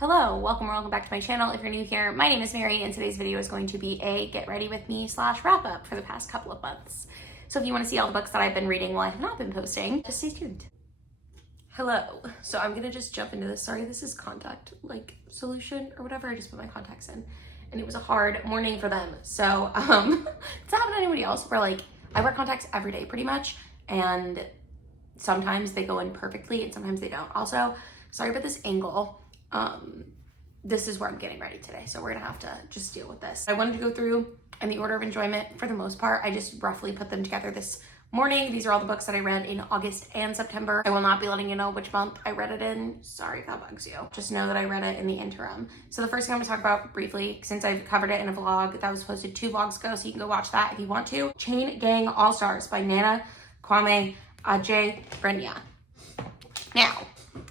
Hello, welcome or welcome back to my channel. If you're new here, my name is Mary and today's video is going to be a get ready with me / wrap up for the past couple of months. So if you want to see all the books that I've been reading while I have not been posting, just stay tuned. Hello, so I'm gonna just jump into this. Sorry, this is contact solution or whatever. I just put my contacts in and it was a hard morning for them. So it's not happened to anybody else where I wear contacts every day pretty much, and sometimes they go in perfectly and sometimes they don't. Also, sorry about this angle. This is where I'm getting ready today, so we're gonna have to just deal with this. I wanted to go through in the order of enjoyment for the most part. I just roughly put them together this morning. These are all the books that I read in August and September. I will not be letting you know which month I read it in. Sorry if that bugs you. Just know that I read it in the interim. So the first thing I'm gonna talk about briefly, since I've covered it in a vlog that was posted 2 vlogs ago, so you can go watch that if you want to. Chain Gang All-Stars by Nana Kwame Adjei-Brenyah. Now,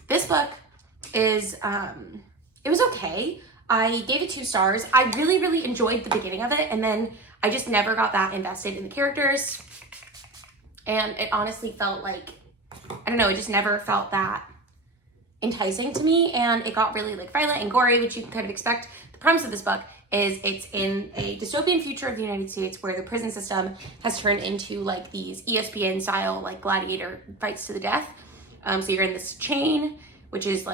this book is, it was okay. I gave it 2 stars. I really enjoyed the beginning of it, and then I just never got that invested in the characters. And it honestly felt like, I don't know, it just never felt that enticing to me, and it got really violent and gory, which you can kind of expect. The premise of this book is it's in a dystopian future of the United States where the prison system has turned into these ESPN style gladiator fights to the death. So you're in this chain, which is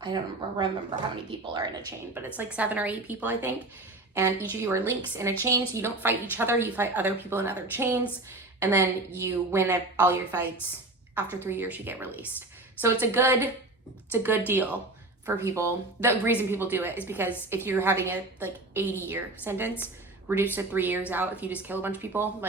I don't remember how many people are in a chain, but it's 7 or 8 people, I think. And each of you are links in a chain, so you don't fight each other, you fight other people in other chains. And then you win at all your fights. After 3 years, you get released. So it's a good deal for people. The reason people do it is because if you're having a 80-year sentence reduced to 3 years out, if you just kill a bunch of people,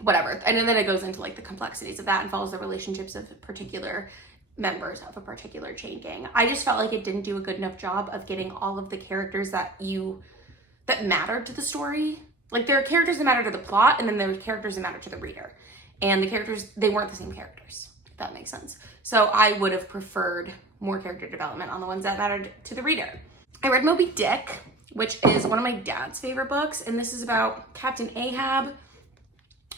whatever. And then it goes into the complexities of that and follows the relationships of particular members of a particular chain gang. I just felt like it didn't do a good enough job of getting all of the characters that mattered to the story. There are characters that matter to the plot, and then there are characters that matter to the reader. And the characters, they weren't the same characters, if that makes sense. So I would have preferred more character development on the ones that mattered to the reader. I read Moby Dick, which is one of my dad's favorite books, and this is about Captain Ahab.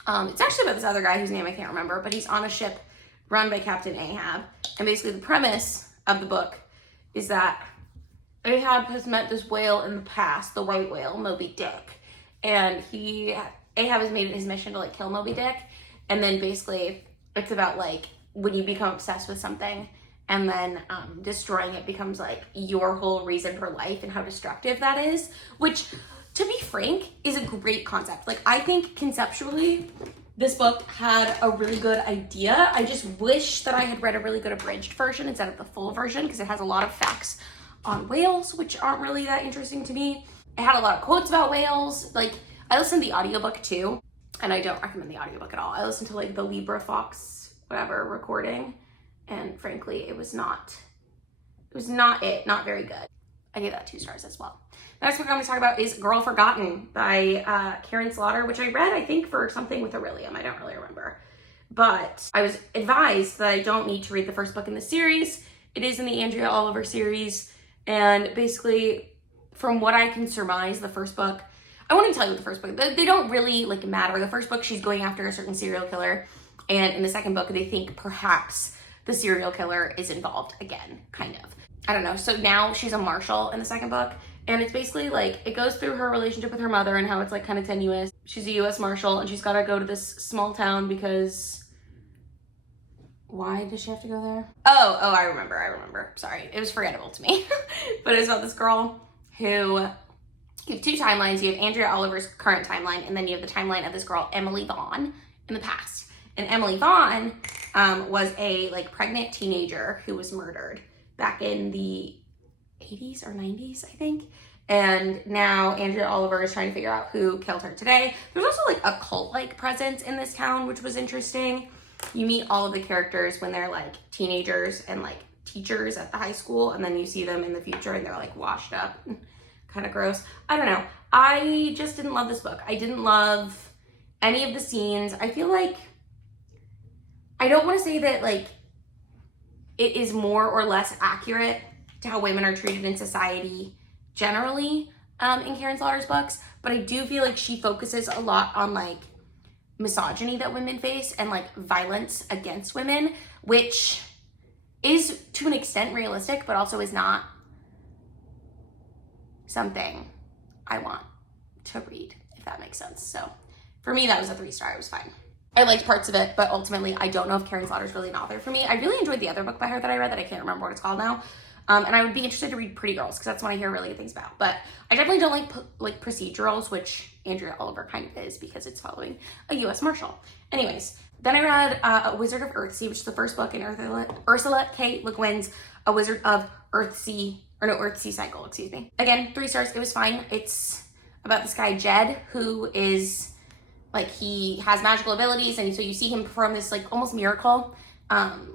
It's actually about this other guy whose name I can't remember, but he's on a ship run by Captain Ahab. And basically the premise of the book is that Ahab has met this whale in the past, the white whale, Moby Dick. And Ahab has made it his mission to kill Moby Dick. And then basically it's about when you become obsessed with something and then destroying it becomes your whole reason for life and how destructive that is, which, to be frank, is a great concept. I think conceptually this book had a really good idea. I just wish that I had read a really good abridged version instead of the full version, because it has a lot of facts on whales, which aren't really that interesting to me. It had a lot of quotes about whales. I listened to the audiobook too, and I don't recommend the audiobook at all. I listened to the LibriVox whatever recording, and frankly, not very good. I gave that 2 stars as well. The next book I'm going to talk about is Girl Forgotten by Karen Slaughter, which I read, I think, for something with Aurelium. I don't really remember. But I was advised that I don't need to read the first book in the series. It is in the Andrea Oliver series. And basically, from what I can surmise, the first book, I won't even tell you what the first book, they don't really matter. The first book, she's going after a certain serial killer. And in the second book, they think perhaps the serial killer is involved again, kind of. I don't know. So now she's a marshal in the second book. And it's basically it goes through her relationship with her mother and how it's kind of tenuous. She's a U.S. Marshal and she's got to go to this small town because, why does she have to go there? Oh, I remember. Sorry. It was forgettable to me. But it's about this girl who, you have 2 timelines. You have Andrea Oliver's current timeline, and then you have the timeline of this girl, Emily Vaughn, in the past. And Emily Vaughn was a pregnant teenager who was murdered back in the 80s or 90s, I think. And now Andrea Oliver is trying to figure out who killed her today. There's also a cult-like presence in this town, which was interesting. You meet all of the characters when they're teenagers and teachers at the high school, and then you see them in the future and they're washed up. Kind of gross. I don't know. I just didn't love this book. I didn't love any of the scenes. I feel I don't want to say that it is more or less accurate to how women are treated in society generally in Karen Slaughter's books, but I do feel she focuses a lot on misogyny that women face and violence against women, which is to an extent realistic, but also is not something I want to read, if that makes sense. So for me, that was a 3-star. It was fine. I liked parts of it, but ultimately I don't know if Karen Slaughter's really an author for me. I really enjoyed the other book by her that I read that I can't remember what it's called now. And I would be interested to read Pretty Girls because that's one I hear really good things about. But I definitely don't like procedurals, which Andrea Oliver kind of is because it's following a U.S. Marshal. Anyways, then I read Wizard of Earthsea, which is the first book in Ursula K. Le Guin's A Wizard of Earthsea, or no, Earthsea Cycle, excuse me. Again, 3 stars. It was fine. It's about this guy, Jed, who is, like, he has magical abilities, and so you see him perform this, like, almost miracle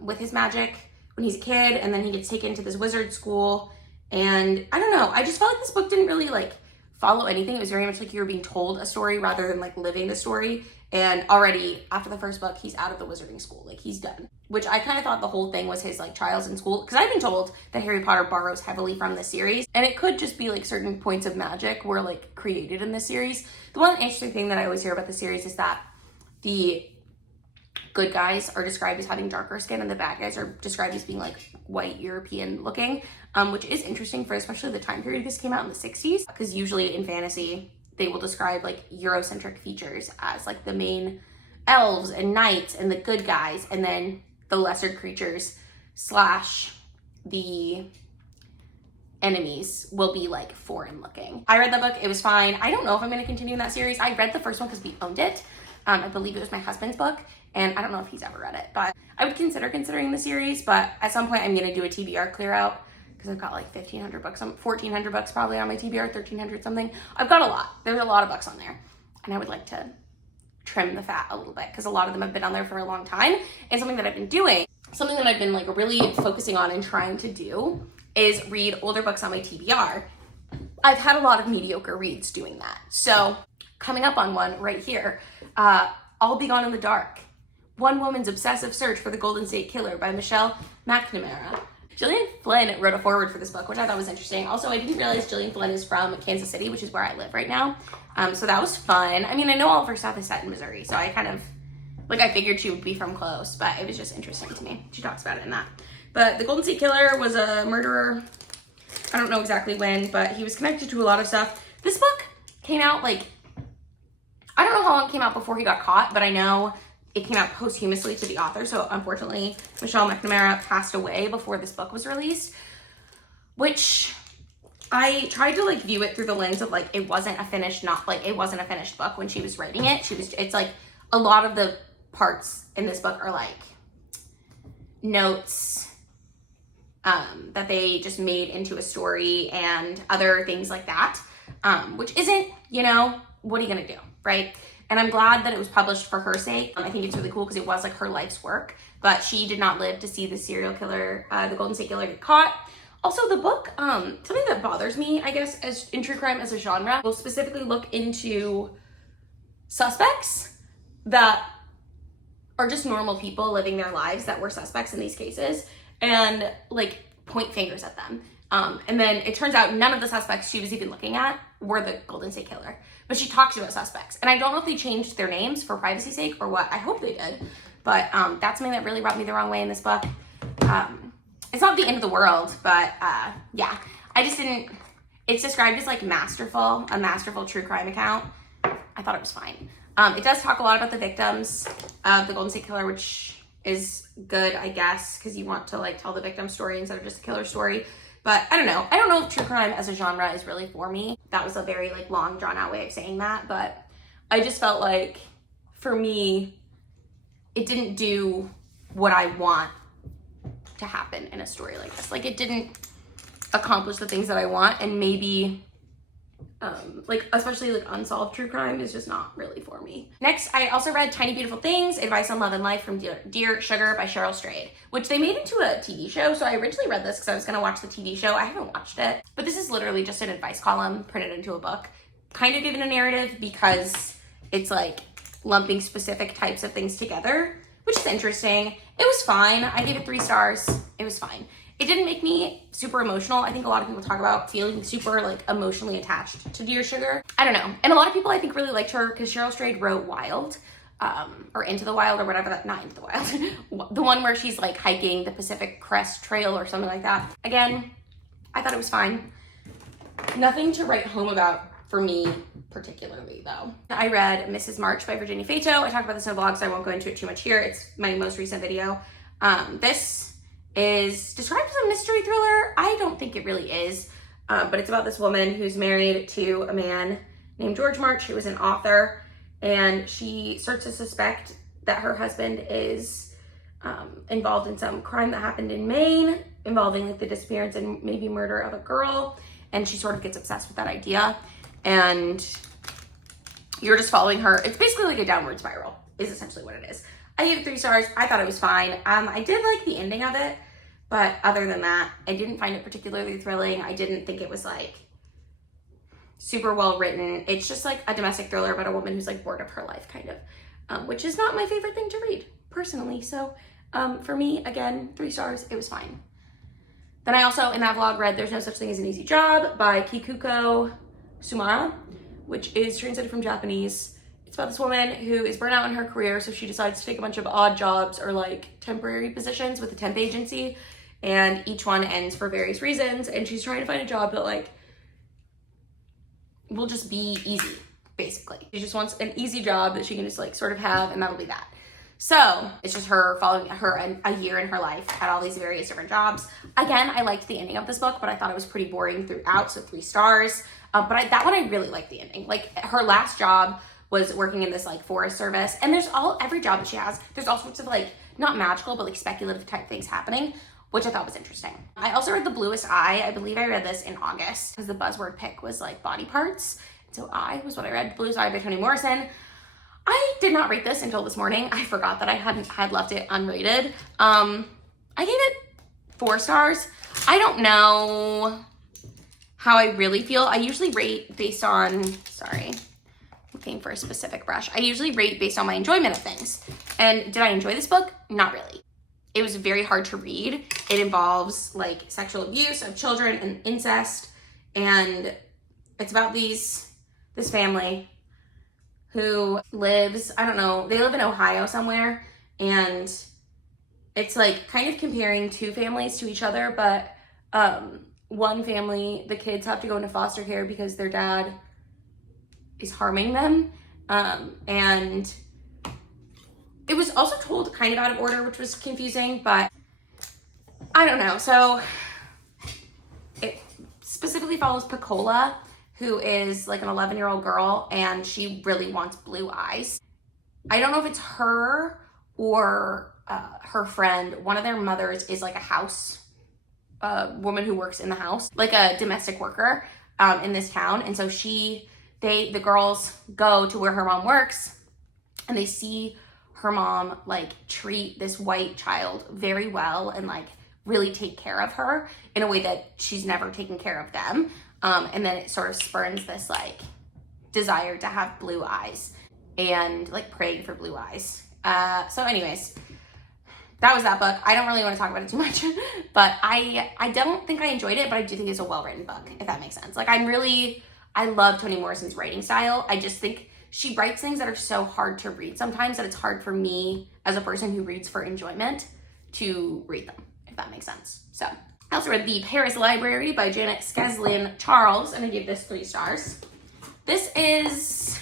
with his magic when he's a kid, and then he gets taken to this wizard school, and I don't know, I just felt like this book didn't really, like, follow anything. It was very much like you were being told a story rather than, like, living the story, and already, after the first book, he's out of the wizarding school, like, he's done. Which I kind of thought the whole thing was his, like, trials in school, because I've been told that Harry Potter borrows heavily from this series, and it could just be, like, certain points of magic were, like, created in this series. The one interesting thing that I always hear about the series is that the good guys are described as having darker skin and the bad guys are described as being, like, white European looking, which is interesting for especially the time period this came out in the 60s, because usually in fantasy, they will describe, like, Eurocentric features as, like, the main elves and knights and the good guys, and then the lesser creatures / the enemies will be, like, foreign looking. I read the book, it was fine. I don't know if I'm going to continue in that series. I read the first one because we owned it. I believe it was my husband's book, and I don't know if he's ever read it, but I would consider considering the series, but at some point I'm going to do a TBR clear out because I've got like 1,500 books, 1,400 books probably on my TBR, 1,300 something. I've got a lot. There's a lot of books on there, and I would like to trim the fat a little bit because a lot of them have been on there for a long time, and something that I've been doing, something that I've been, like, really focusing on and trying to do is read older books on my TBR. I've had a lot of mediocre reads doing that. So coming up on one right here, All Be Gone in the Dark, One Woman's Obsessive Search for the Golden State Killer by Michelle McNamara. Gillian Flynn wrote a foreword for this book, which I thought was interesting. Also, I didn't realize Gillian Flynn is from Kansas City, which is where I live right now. So that was fun. I mean, I know all of her stuff is set in Missouri, so I kind of, like, I figured she would be from close, but it was just interesting to me. She talks about it in that. But the Golden State Killer was a murderer. I don't know exactly when, but he was connected to a lot of stuff. This book came out, like, I don't know how long it came out before he got caught, but I know it came out posthumously to the author. So unfortunately, Michelle McNamara passed away before this book was released, which I tried to, like, view it through the lens of, like, it wasn't a finished book when she was writing it. It's like a lot of the parts in this book are, like, notes that they just made into a story and other things like that, which isn't, you know, what are you gonna do, right? And I'm glad that it was published for her sake. I think it's really cool because it was, like, her life's work, but she did not live to see the serial killer, the Golden State Killer, get caught. Also, the book, something that bothers me, I guess, as in true crime as a genre, will specifically look into suspects that are just normal people living their lives that were suspects in these cases, and, like, point fingers at them. And then it turns out none of the suspects she was even looking at were the Golden State Killer. But she talks about suspects. And I don't know if they changed their names for privacy's sake or what. I hope they did. But that's something that really rubbed me the wrong way in this book. It's not the end of the world, but yeah. I just didn't... It's described as, like, a masterful true crime account. I thought it was fine. It does talk a lot about the victims of the Golden State Killer, which is good, I guess, because you want to, like, tell the victim story instead of just a killer story. But I don't know. I don't know if true crime as a genre is really for me. That was a very, like, long, drawn-out way of saying that. But I just felt like, for me, it didn't do what I want to happen in a story like this. Like, it didn't accomplish the things that I want. And maybe, like, especially, like, unsolved true crime is just not really for me. Next, I also read Tiny Beautiful Things, Advice on Love and Life from Dear Sugar by Cheryl Strayed, which they made into a TV show. So I originally read this because I was going to watch the TV show. I haven't watched it, but this is literally just an advice column printed into a book, kind of given a narrative because it's, like, lumping specific types of things together, which is interesting. It was fine. I gave it 3 stars. It was fine. It didn't make me super emotional. I think a lot of people talk about feeling super, like, emotionally attached to Dear Sugar. I don't know. And a lot of people, I think, really liked her because Cheryl Strayed wrote Wild, or Into the Wild or whatever that, not Into the Wild, the one where she's like hiking the Pacific Crest Trail or something like that. Again, I thought it was fine. Nothing to write home about for me particularly though. I read Mrs. March by Virginia Fato. I talked about this in a vlog, so I won't go into it too much here. It's my most recent video. This is described as a mystery thriller. I don't think it really is, but it's about this woman who's married to a man named George March, who is an author, and she starts to suspect that her husband is involved in some crime that happened in Maine involving like the disappearance and maybe murder of a girl, and she sort of gets obsessed with that idea, and you're just following her. It's basically like a downward spiral is essentially what it is. I gave it 3 stars. I thought it was fine. I did like the ending of it, but other than that, I didn't find it particularly thrilling. I didn't think it was like super well written. It's just like a domestic thriller about a woman who's like bored of her life kind of, which is not my favorite thing to read personally. So for me, again, 3 stars, it was fine. Then I also in that vlog read There's No Such Thing as an Easy Job by Kikuko Sumara, which is translated from Japanese. It's about this woman who is burnt out in her career, so she decides to take a bunch of odd jobs or like temporary positions with a temp agency, and each one ends for various reasons, and she's trying to find a job that like will just be easy, basically. She just wants an easy job that she can just like sort of have, and that'll be that. So it's just her following her a year in her life at all these various different jobs. Again, I liked the ending of this book, but I thought it was pretty boring throughout, so 3 stars. But that one I really liked the ending. Like her last job was working in this like forest service, and there's every job that she has, there's all sorts of like, not magical, but like speculative type things happening, which I thought was interesting. I also read The Bluest Eye. I believe I read this in August because the buzzword pick was like body parts. So I was what I read. Bluest Eye by Toni Morrison. I did not rate this until this morning. I forgot that I had left it unrated. I gave it 4 stars. I don't know how I really feel. I usually rate based on, sorry, looking for a specific brush. I usually rate based on my enjoyment of things. And did I enjoy this book? Not really. It was very hard to read. It involves like sexual abuse of children and incest. And it's about this family who lives, I don't know, they live in Ohio somewhere. And it's like kind of comparing 2 families to each other. But one family, the kids have to go into foster care because their dad is harming them. And it was also told kind of out of order, which was confusing, but I don't know. So it specifically follows Piccola, who is like an 11-year-old girl, and she really wants blue eyes. I don't know if it's her or her friend. One of their mothers is like a house woman who works in the house, like a domestic worker in this town. And so the girls go to where her mom works, and they see her mom like treat this white child very well and like really take care of her in a way that she's never taken care of them. And then it sort of spurns this like desire to have blue eyes and like praying for blue eyes. So anyways, that was that book. I don't really want to talk about it too much, but I don't think I enjoyed it, but I do think it's a well-written book, if that makes sense. Like I love Toni Morrison's writing style. I just think she writes things that are so hard to read sometimes that it's hard for me as a person who reads for enjoyment to read them, if that makes sense. So I also read The Paris Library by Janet Scaslin Charles, and I gave this 3 stars. This is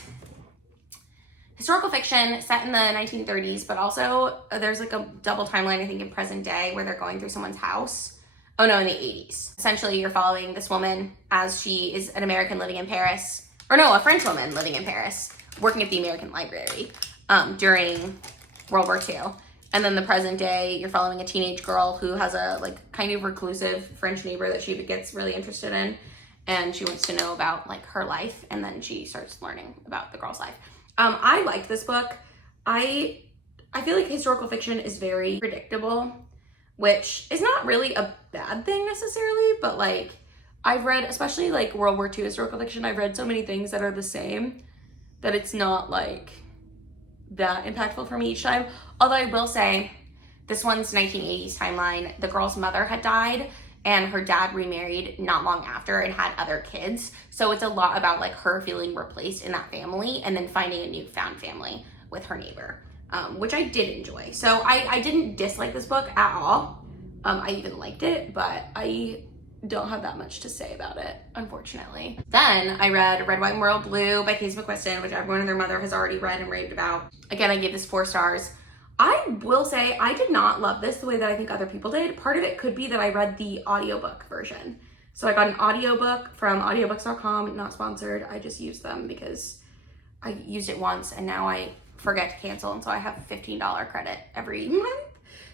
historical fiction set in the 1930s, but also there's like a double timeline, I think, in present day where they're going through someone's house. Oh no, in the 80s. Essentially, you're following this woman as she is an American living in Paris, or no, a French woman living in Paris, working at the American Library during World War II. And then the present day, you're following a teenage girl who has a like kind of reclusive French neighbor that she gets really interested in, and she wants to know about like her life, and then she starts learning about the girl's life. I liked this book. I feel like historical fiction is very predictable, which is not really a bad thing necessarily, but like I've read, especially like World War II historical fiction, I've read so many things that are the same that it's not like that impactful for me each time. Although I will say this one's 1980s timeline. The girl's mother had died and her dad remarried not long after and had other kids. So it's a lot about like her feeling replaced in that family and then finding a newfound family with her neighbor, which I did enjoy. So I didn't dislike this book at all. I even liked it, but I don't have that much to say about it, unfortunately. Then I read Red, White, and Royal Blue by Casey McQuiston, which everyone and their mother has already read and raved about. Again, I gave this 4 stars. I will say I did not love this the way that I think other people did. Part of it could be that I read the audiobook version. So I got an audiobook from audiobooks.com, not sponsored. I just used them because I used it once and now I forget to cancel, and so I have $15 credit every month.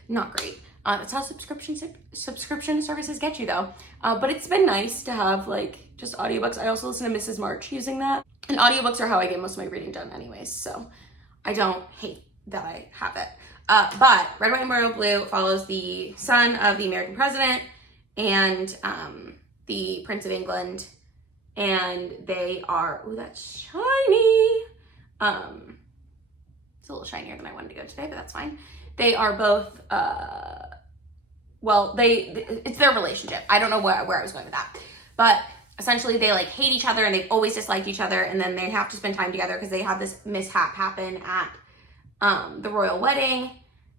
Not great. That's how subscription services get you though. But it's been nice to have like just audiobooks. I also listen to Mrs. March using that. And audiobooks are how I get most of my reading done anyways, so I don't hate that I have it. But Red, White, and Royal Blue follows the son of the American president and the Prince of England, and they are, ooh, that's shiny. It's a little shinier than I wanted to go today, but that's fine. They are both, well, it's their relationship. I don't know where I was going with that, but essentially they like hate each other and they've always disliked each other, and then they have to spend time together because they have this mishap happen at the royal wedding,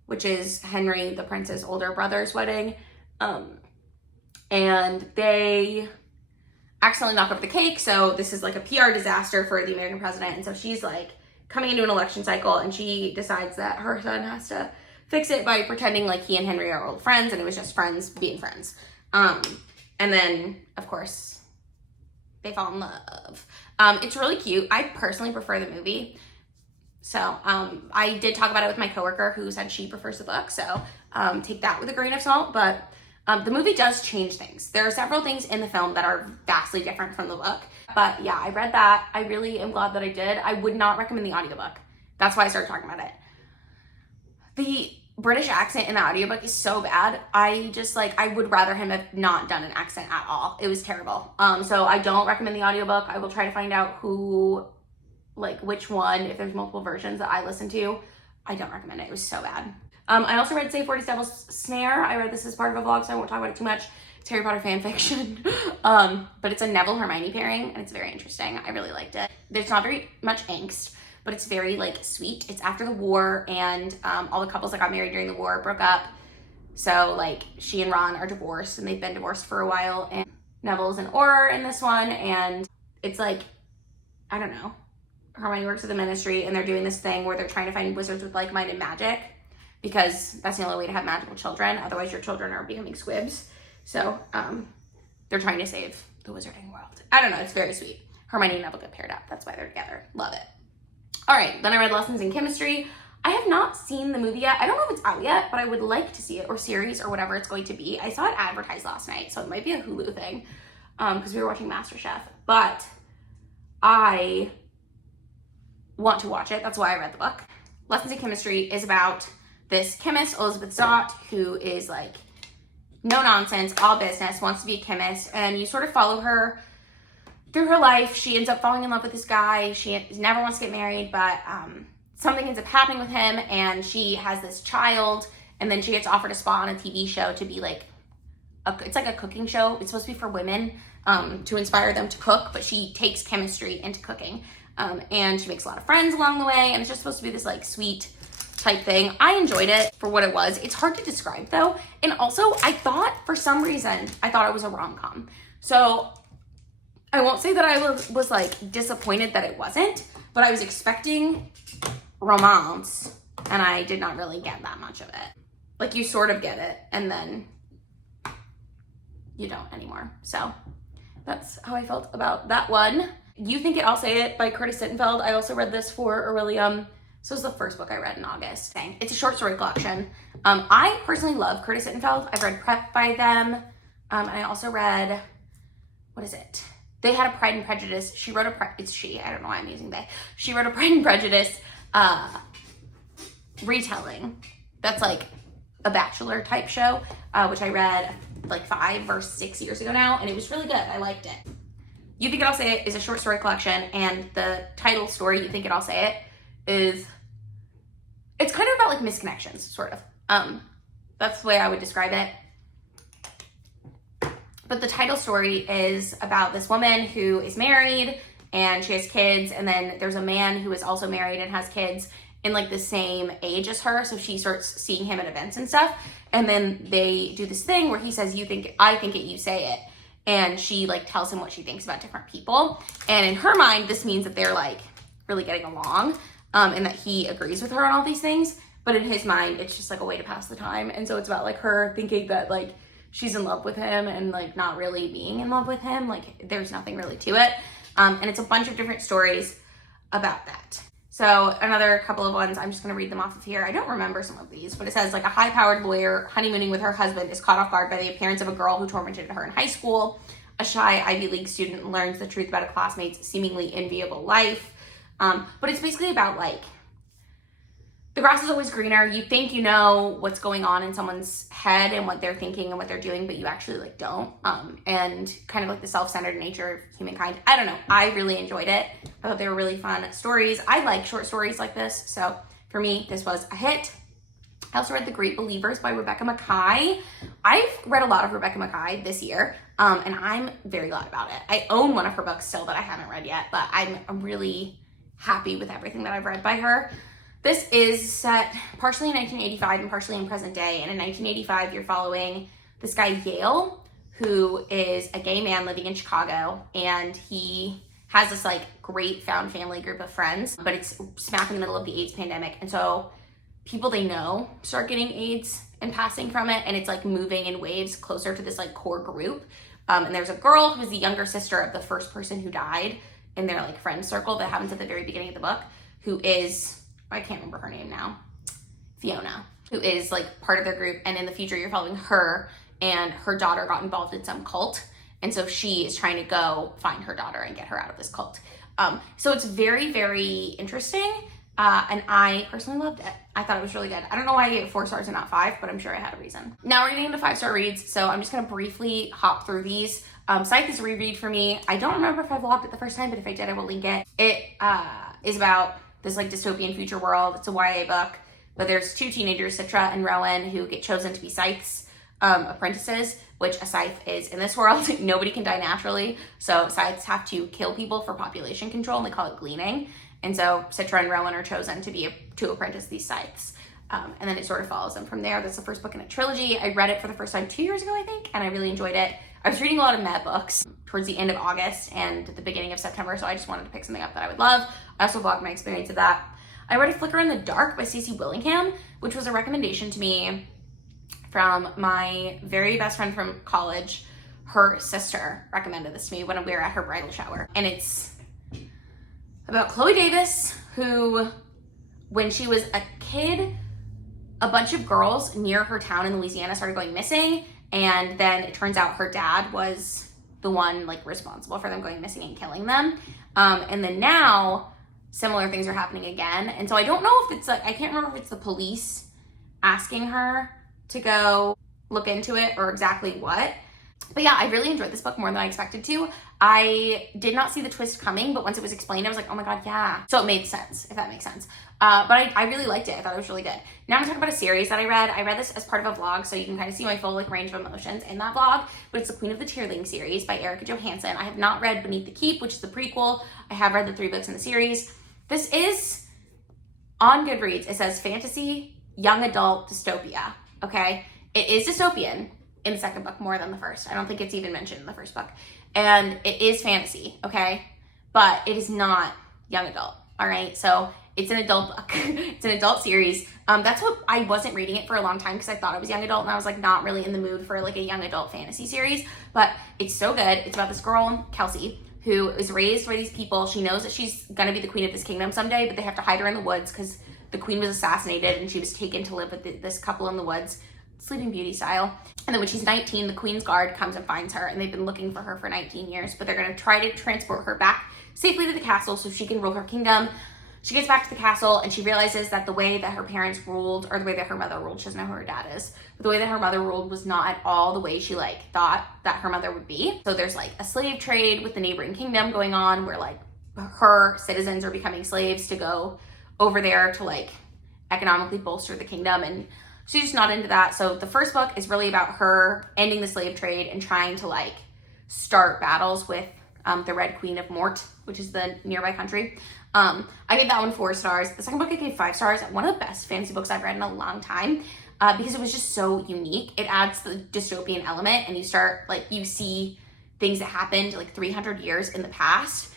which is Henry, the prince's older brother's wedding. And they accidentally knock over the cake. So this is like a PR disaster for the American president. And so she's like coming into an election cycle, and she decides that her son has to fix it by pretending like he and Henry are old friends, and it was just friends being friends. And then of course they fall in love. It's really cute. I personally prefer the movie. So I did talk about it with my coworker who said she prefers the book. So take that with a grain of salt, but the movie does change things. There are several things in the film that are vastly different from the book. But yeah, I read that. I really am glad that I did. I would not recommend the audiobook. That's why I started talking about it. The British accent in the audiobook is so bad. I would rather him have not done an accent at all. It was terrible. So I don't recommend the audiobook. I will try to find out which one, if there's multiple versions that I listen to. I don't recommend it. It was so bad. I also read Safe Word is Devil's Snare. I read this as part of a vlog, so I won't talk about it too much. It's Harry Potter fan fiction. But it's a Neville Hermione pairing, and it's very interesting. I really liked it. There's not very much angst, but it's very sweet. It's after the war, and all the couples that got married during the war broke up. So she and Ron are divorced, and they've been divorced for a while, and Neville's an Auror in this one, and it's I don't know. Hermione works at the ministry, and they're doing this thing where they're trying to find wizards with like-minded magic, because that's the only way to have magical children. Otherwise, your children are becoming squibs. So they're trying to save the wizarding world. I don't know. It's very sweet. Hermione and Neville get paired up. That's why they're together. Love it. All right. Then I read Lessons in Chemistry. I have not seen the movie yet. I don't know if it's out yet, but I would like to see it, or series, or whatever it's going to be. I saw it advertised last night, so it might be a Hulu thing because we were watching MasterChef. But I want to watch it. That's why I read the book. Lessons in Chemistry is about this chemist, Elizabeth Zott, who is no nonsense, all business, wants to be a chemist, and you sort of follow her through her life. She ends up falling in love with this guy. She never wants to get married, but something ends up happening with him, and she has this child, and then she gets offered a spot on a TV show to be it's like a cooking show. It's supposed to be for women to inspire them to cook, but she takes chemistry into cooking, and she makes a lot of friends along the way, and it's just supposed to be this sweet type thing. I enjoyed it for what it was. It's hard to describe though. And also I thought for some reason, I thought it was a rom-com. So I won't say that I was disappointed that it wasn't, but I was expecting romance, and I did not really get that much of it. You sort of get it, and then you don't anymore. So that's how I felt about that one. You Think It, I'll Say It by Curtis Sittenfeld. I also read this for Aurelium. So it's the first book I read in August. It's a short story collection. I personally love Curtis Sittenfeld. I've read Prep by them. And I also read, what is it? They had a Pride and Prejudice. She wrote it's she, I don't know why I'm using they. She wrote a Pride and Prejudice retelling. That's a Bachelor type show, which I read 5 or 6 years ago now, and it was really good. I liked it. You Think It, I'll Say It is a short story collection, and the title story, You Think It, I'll Say It, it's kind of about misconnections, sort of. That's the way I would describe it. But the title story is about this woman who is married and she has kids, and then there's a man who is also married and has kids, in like the same age as her, so she starts seeing him at events and stuff. And then they do this thing where he says, I think it, you say it. And she like tells him what she thinks about different people. And in her mind, this means that they're like really getting along, and that he agrees with her on all these things. But in his mind, it's just like a way to pass the time. And so it's about like her thinking that like she's in love with him and like not really being in love with him. Like there's nothing really to it. And it's a bunch of different stories about that. So another couple of ones, I'm just gonna read them off of here. I don't remember some of these, but it says like a high-powered lawyer honeymooning with her husband is caught off guard by the appearance of a girl who tormented her in high school. A shy Ivy League student learns the truth about a classmate's seemingly enviable life. But it's basically about like, the grass is always greener. You think you know what's going on in someone's head and what they're thinking and what they're doing, but you actually like don't. And kind of like the self-centered nature of humankind. I don't know. I really enjoyed it. I thought they were really fun stories. I like short stories like this. So for me, this was a hit. I also read The Great Believers by Rebecca Makkai. I've read a lot of Rebecca Makkai this year, and I'm very glad about it. I own one of her books still that I haven't read yet, but I'm really happy with everything that I've read by her. This is set partially in 1985 and partially in present day. And in 1985, you're following this guy, Yale, who is a gay man living in Chicago. And he has this like great found family group of friends, but it's smack in the middle of the AIDS pandemic. And so people they know start getting AIDS and passing from it. And it's like moving in waves closer to this like core group. And there's a girl who's the younger sister of the first person who died in their like friend circle that happens at the very beginning of the book, who is, I can't remember her name now, Fiona, who is like part of their group. And in the future, you're following her, and her daughter got involved in some cult. And so she is trying to go find her daughter and get her out of this cult. So it's very, very interesting. And I personally loved it. I thought it was really good. I don't know why I gave it 4 stars and not 5, but I'm sure I had a reason. Now we're getting into 5-star reads. So I'm just gonna briefly hop through these. Scythe is a reread for me. I don't remember if I vlogged it the first time, but if I did, I will link it. It is about this like dystopian future world. It's a YA book, but there's 2 teenagers, Citra and Rowan, who get chosen to be Scythe's apprentices, which a Scythe is in this world. Nobody can die naturally. So Scythes have to kill people for population control, and they call it gleaning. And so Citra and Rowan are chosen to apprentice these Scythes. And then it sort of follows them from there. That's the first book in a trilogy. I read it for the first time 2 years ago, I think, and I really enjoyed it. I was reading a lot of Mad books towards the end of August and the beginning of September, so I just wanted to pick something up that I would love. I also vlogged my experience of that. I read A Flicker in the Dark by Stacey Willingham, which was a recommendation to me from my very best friend from college. Her sister recommended this to me when we were at her bridal shower. And it's about Chloe Davis, who, when she was a kid, a bunch of girls near her town in Louisiana started going missing. And then it turns out her dad was the one like responsible for them going missing and killing them. And then now similar things are happening again. And so I don't know if it's like, I can't remember if it's the police asking her to go look into it or exactly what. But yeah, I really enjoyed this book more than I expected to. I did not see the twist coming, but once it was explained, I was like, oh my God, yeah. So it made sense, if that makes sense. But I really liked it. I thought it was really good. Now I'm talking about a series that I read. I read this as part of a vlog, so you can kind of see my full like range of emotions in that vlog. But it's the Queen of the Tearling series by Erica Johansson. I have not read Beneath the Keep, which is the prequel. I have read the 3 books in the series. This is on Goodreads. It says fantasy, young adult, dystopia. Okay, it is dystopian in the second book more than the first. I don't think it's even mentioned in the first book. And it is fantasy, okay? But it is not young adult, all right? So it's an adult book. It's an adult series. That's what I wasn't reading it for a long time because I thought it was young adult and I was like not really in the mood for like a young adult fantasy series. But it's so good. It's about this girl, Kelsey, who is raised by these people. She knows that she's gonna be the queen of this kingdom someday, but they have to hide her in the woods because the queen was assassinated and she was taken to live with this couple in the woods. Sleeping Beauty style. And then when she's 19, the Queen's Guard comes and finds her, and they've been looking for her for 19 years, but they're gonna try to transport her back safely to the castle so she can rule her kingdom. She gets back to the castle and she realizes that the way that her parents ruled, or the way that her mother ruled, she doesn't know who her dad is, but the way that her mother ruled was not at all the way she like thought that her mother would be. So there's like a slave trade with the neighboring kingdom going on where like her citizens are becoming slaves to go over there to like economically bolster the kingdom, and she's just not into that. So the first book is really about her ending the slave trade and trying to like start battles with the Red Queen of Mort, which is the nearby country. I gave that one 4 stars. The second book I gave 5 stars. One of the best fantasy books I've read in a long time, because it was just so unique. It adds the dystopian element, and you start, like, you see things that happened like 300 years in the past,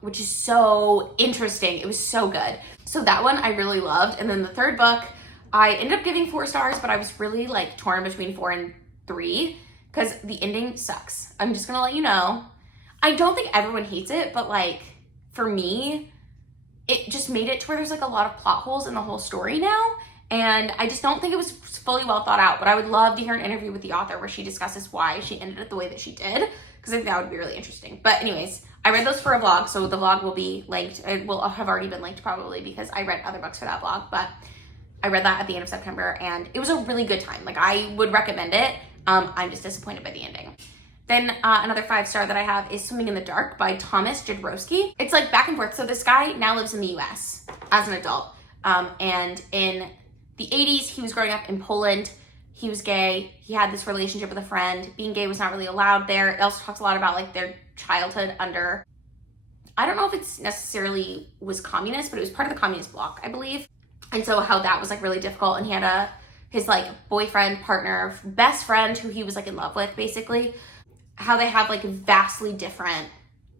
which is so interesting. It was so good. So that one I really loved. And then the third book, I ended up giving 4 stars, but I was really like torn between 4 and 3 because the ending sucks. I'm just gonna let you know. I don't think everyone hates it, but like for me, it just made it to where there's like a lot of plot holes in the whole story now. And I just don't think it was fully well thought out, but I would love to hear an interview with the author where she discusses why she ended it the way that she did, because I think that would be really interesting. But anyways, I read those for a vlog, so the vlog will be linked. It will have already been linked probably because I read other books for that vlog, but I read that at the end of September and it was a really good time. Like, I would recommend it. I'm just disappointed by the ending. Then another 5-star that I have is Swimming in the Dark by Thomas Jodorowsky. It's like back and forth. So this guy now lives in the US as an adult. And in the 80s, he was growing up in Poland. He was gay. He had this relationship with a friend. Being gay was not really allowed there. It also talks a lot about like their childhood under, I don't know if it's necessarily was communist, but it was part of the communist bloc, I believe. And so how that was like really difficult. And he had his like boyfriend, partner, best friend who he was like in love with, basically. How they have like vastly different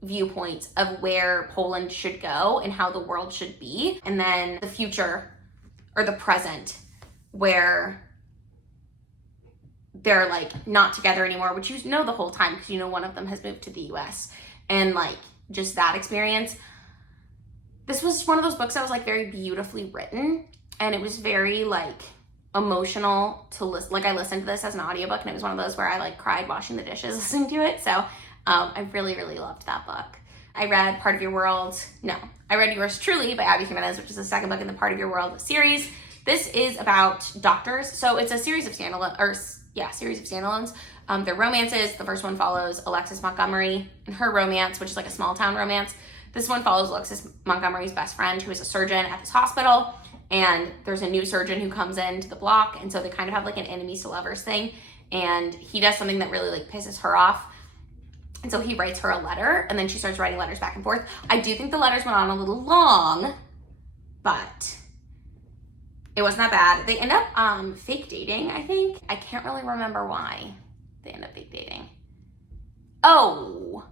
viewpoints of where Poland should go and how the world should be. And then the future or the present where they're like not together anymore, which you know the whole time because you know one of them has moved to the US. And like just that experience. This was one of those books that was like very beautifully written, and it was very like emotional to listen. Like, I listened to this as an audiobook, and it was one of those where I like cried washing the dishes listening to it. So I really, really loved that book. I read Part of Your World. No, I read Yours Truly by Abby Jimenez, which is the second book in the Part of Your World series. This is about doctors. So it's a series of standalones. They're romances. The first one follows Alexis Montgomery and her romance, which is like a small town romance. This one follows Alexis Montgomery's best friend, who is a surgeon at this hospital. And there's a new surgeon who comes into the block. And so they kind of have like an enemies to lovers thing. And he does something that really like pisses her off. And so he writes her a letter, and then she starts writing letters back and forth. I do think the letters went on a little long, but it wasn't that bad. They end up fake dating, I think. I can't really remember why they end up fake dating. Oh,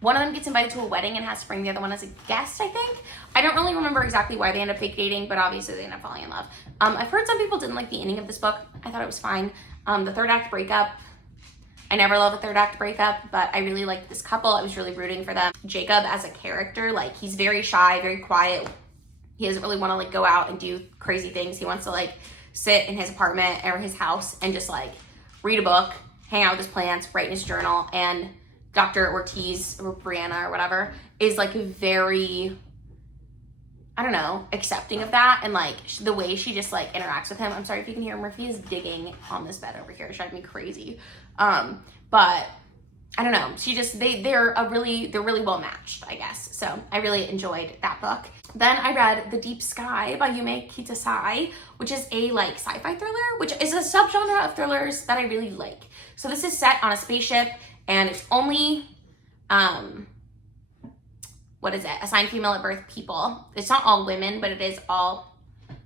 one of them gets invited to a wedding and has to bring the other one as a guest, I think. I don't really remember exactly why they end up fake dating, but obviously they end up falling in love. I've heard some people didn't like the ending of this book. I thought it was fine. The third act breakup, I never love a third act breakup, but I really liked this couple. I was really rooting for them. Jacob as a character, like, he's very shy, very quiet. He doesn't really want to like go out and do crazy things. He wants to like sit in his apartment or his house and just like read a book, hang out with his plants, write in his journal. And Dr. Ortiz, or Brianna or whatever, is like very, I don't know, accepting of that. And like the way she just like interacts with him. I'm sorry if you can hear Murphy is digging on this bed over here. It's driving me crazy. But I don't know. She just, they're really well matched, I guess. So I really enjoyed that book. Then I read The Deep Sky by Yume Kitasai, which is a like sci-fi thriller, which is a subgenre of thrillers that I really like. So this is set on a spaceship, and it's only, assigned female at birth people. It's not all women, but it is all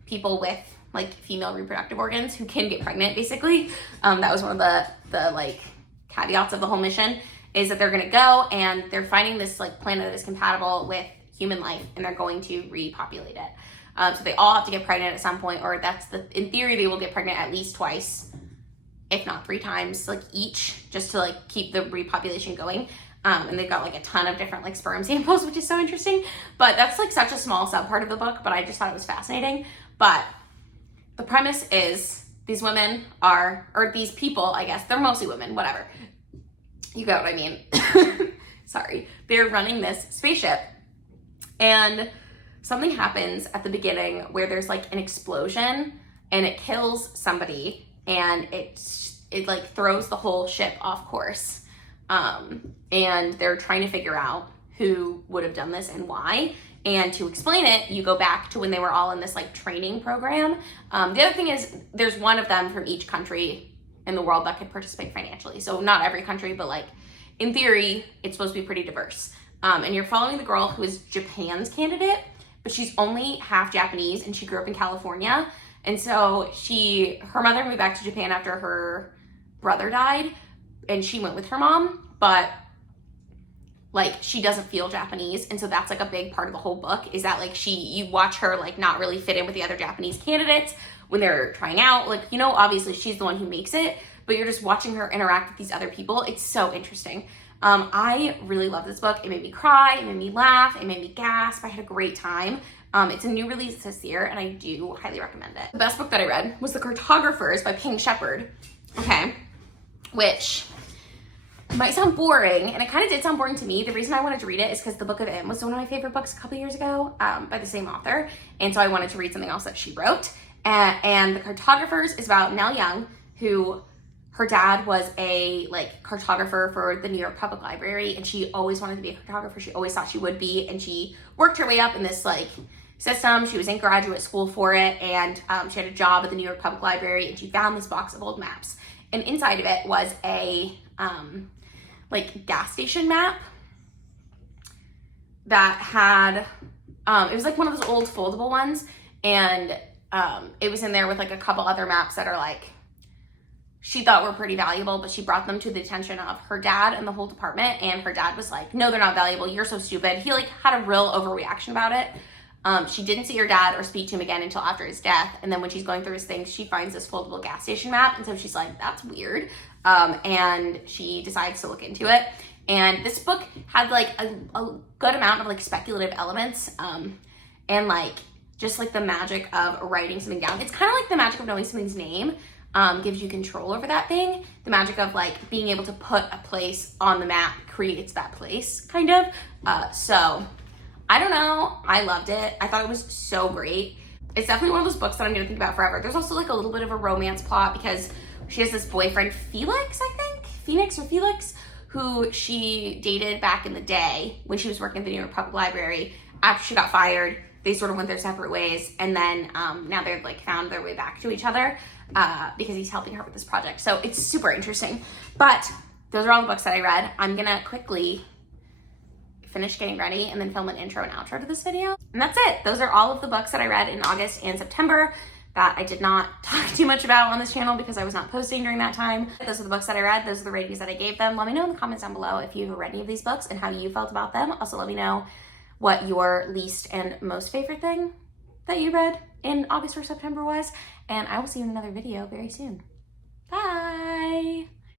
people with like female reproductive organs who can get pregnant, basically. That was one of the like caveats of the whole mission, is that they're gonna go and they're finding this like planet that is compatible with human life, and they're going to repopulate it. So they all have to get pregnant at some point, or in theory, they will get pregnant at least twice, if not 3 times, like each, just to like keep the repopulation going. And they've got like a ton of different like sperm samples, which is so interesting. But that's like such a small sub part of the book, but I just thought it was fascinating. But the premise is these women are, or these people, I guess, they're mostly women, whatever. You get what I mean. Sorry. They're running this spaceship, and something happens at the beginning where there's like an explosion and it kills somebody, and it like throws the whole ship off course. And they're trying to figure out who would have done this and why. And to explain it, you go back to when they were all in this like training program. The other thing is there's one of them from each country in the world that could participate financially. So not every country, but like in theory, it's supposed to be pretty diverse. And you're following the girl who is Japan's candidate, but she's only half Japanese and she grew up in California. And so her mother moved back to Japan after her brother died and she went with her mom, but like she doesn't feel Japanese. And so that's like a big part of the whole book is that like you watch her like not really fit in with the other Japanese candidates when they're trying out. Like, you know, obviously she's the one who makes it, but you're just watching her interact with these other people. It's so interesting. I really love this book. It made me cry, it made me laugh, it made me gasp. I had a great time. It's a new release this year and I do highly recommend it. The best book that I read was The Cartographers by Ping Shepherd. Okay, which might sound boring, and it kind of did sound boring to me. The reason I wanted to read it is because The Book of M was one of my favorite books a couple years ago by the same author, and so I wanted to read something else that she wrote. And The Cartographers is about Nell Young, who her dad was a like cartographer for the New York Public Library, and she always wanted to be a cartographer. She always thought she would be, and she worked her way up in this like system. She was in graduate school for it, and she had a job at the New York Public Library, and she found this box of old maps, and inside of it was a like gas station map that had it was like one of those old foldable ones, and it was in there with like a couple other maps that are like she thought were pretty valuable, but she brought them to the attention of her dad and the whole department, and her dad was like, no, they're not valuable, you're so stupid. He like had a real overreaction about it. She didn't see her dad or speak to him again until after his death, and then when she's going through his things, she finds this foldable gas station map, and so she's like, that's weird, and she decides to look into it. And this book had like a good amount of like speculative elements, and like just like the magic of writing something down. It's kind of like the magic of knowing something's name gives you control over that thing. The magic of like being able to put a place on the map creates that place, kind of. So I don't know, I loved it. I thought it was so great. It's definitely one of those books that I'm gonna think about forever. There's also like a little bit of a romance plot because she has this boyfriend, Felix, I think? Felix, who she dated back in the day when she was working at the New York Public Library. After she got fired, they sort of went their separate ways, and then now they've like found their way back to each other because he's helping her with this project. So it's super interesting. But those are all the books that I read. I'm gonna quickly finish getting ready and then film an intro and outro to this video. And that's it. Those are all of the books that I read in August and September that I did not talk too much about on this channel because I was not posting during that time. Those are the books that I read. Those are the ratings that I gave them. Let me know in the comments down below if you've read any of these books and how you felt about them. Also, let me know what your least and most favorite thing that you read in August or September was. And I will see you in another video very soon.